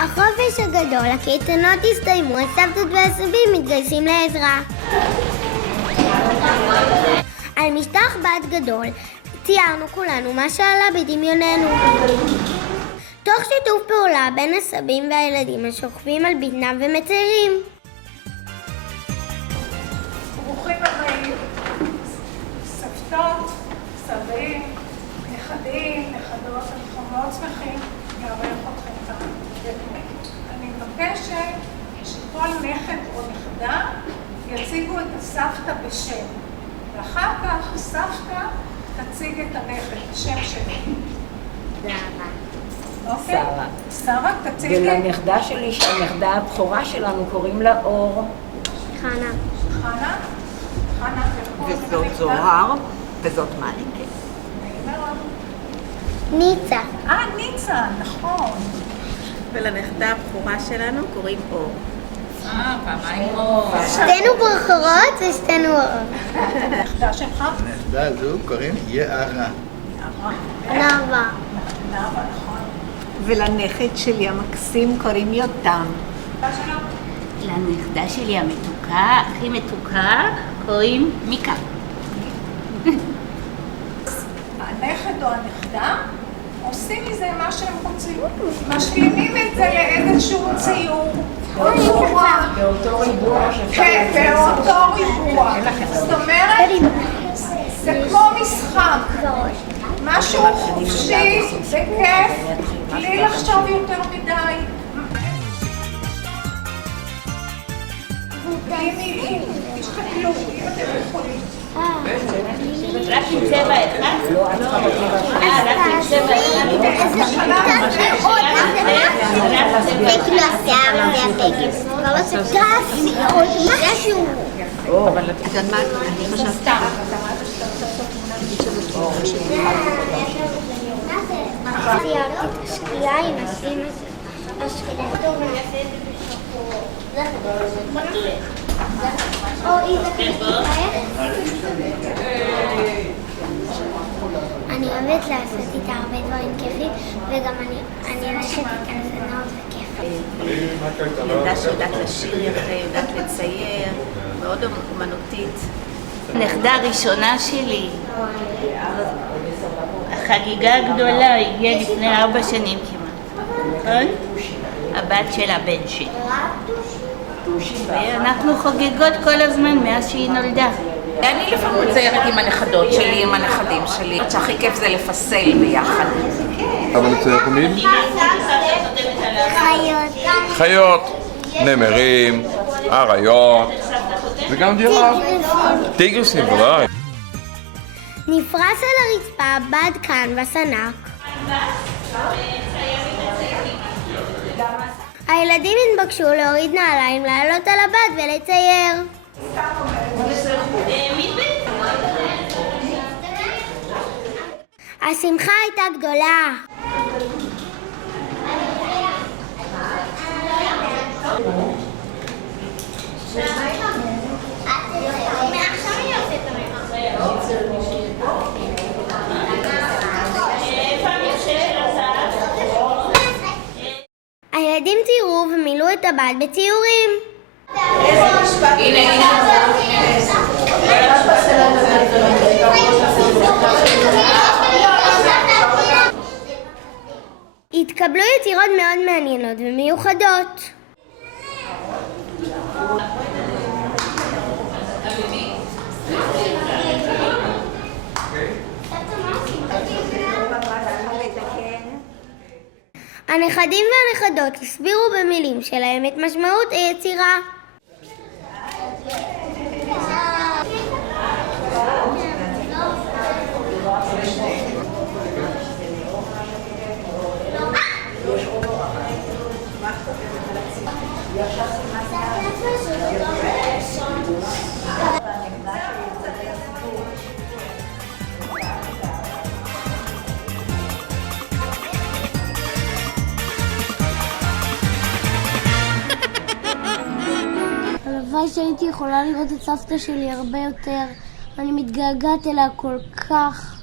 החופש הגדול, הקייטנות הסתיימו, הסבתות והסבים מתגייסים לעזרה. על משטח בת גדול ציירנו כולנו מה שעלה בדמיוננו. תוך שיתוף פעולה בין הסבים והילדים השוכבים על בטנם ומציירים. ברוכים הבאים, סבתות, סבים, נכדים, נכדות, אנחנו מאוד שמחים לארח אתכם כאן. אני מבקשת שכל נכד או נכדה יציגו את הסבתא בשם, ואחר כך הסבתא תציג את הנכד, השם שלי. שרה. שרה, תציגי. ולנכדה שלי, שהנכדה הבכורה שלנו, קוראים לה אור. חנה. חנה? חנה, וזאת זוהר, וזאת מליקה. ניצה. ניצה, נכון. ולנכדה הבכורה שלנו קוראים אור. פעמיים אור. שתינו בכורות ושתינו אור. הנכדה שלך? הנכדה הזו קוראים יערה. נאווה. נאווה, נכון. ולנכד שלי המקסים קוראים יותם. לנכדה שלי המתוקה, הכי מתוקה, קוראים מיקה. הנכד או הנכדה עושים מזה מה שהם רוצים. משלימים את זה לאיזשהו ציור. באותו ריבוע כן, באותו ריבוע. זאת אומרת, זה כמו משחק. משהו חופשי וכיף, בלי לחשוב יותר מדי. בלי מילים, תשתכלו, אם אתם יכולים. רק עם צבע אחד? רק עם צבע אחד? זה כאילו השיער והבגד. כבר לא שגף, עוד משהו. אבל את יודעת מה? אני חשבתי. ציירתי את השקיעה עם השים השקיעה. אני אוהבת לעשות איתה הרבה דברים כיפים, וגם אני הולכת איתה לסדנאות וכיף. ילדה שיודעת לשיר יפה, יודעת לצייר, מאוד אומנותית. הנכדה הראשונה שלי, החגיגה הגדולה הגיעה לפני 4 שנים כמעט, נכון? הבת של הבן שלי. ואנחנו חוגגות כל הזמן מאז שהיא נולדה. אני לפעמים מציירת עם הנכדות שלי, עם הנכדים שלי. שהכי כיף זה לפסל ביחד. אבל לצייר תמיד? חיות. חיות, נמרים, אריות, וגם דירה. טיגרסים, ודאי. נפרס על הרצפה בד קנבס ענק. הילדים התבקשו להוריד נעליים, לעלות על הבד ולצייר. השמחה הייתה גדולה. הילדים ציירו ומילאו את הבד בציורים. התקבלו יצירות מאוד מעניינות ומיוחדות. הנכדים והנכדות הסבירו במילים שלהם את משמעות היצירה. הלוואי שהייתי יכולה לראות את סבתא שלי הרבה יותר. אני מתגעגעת אליה כל כך.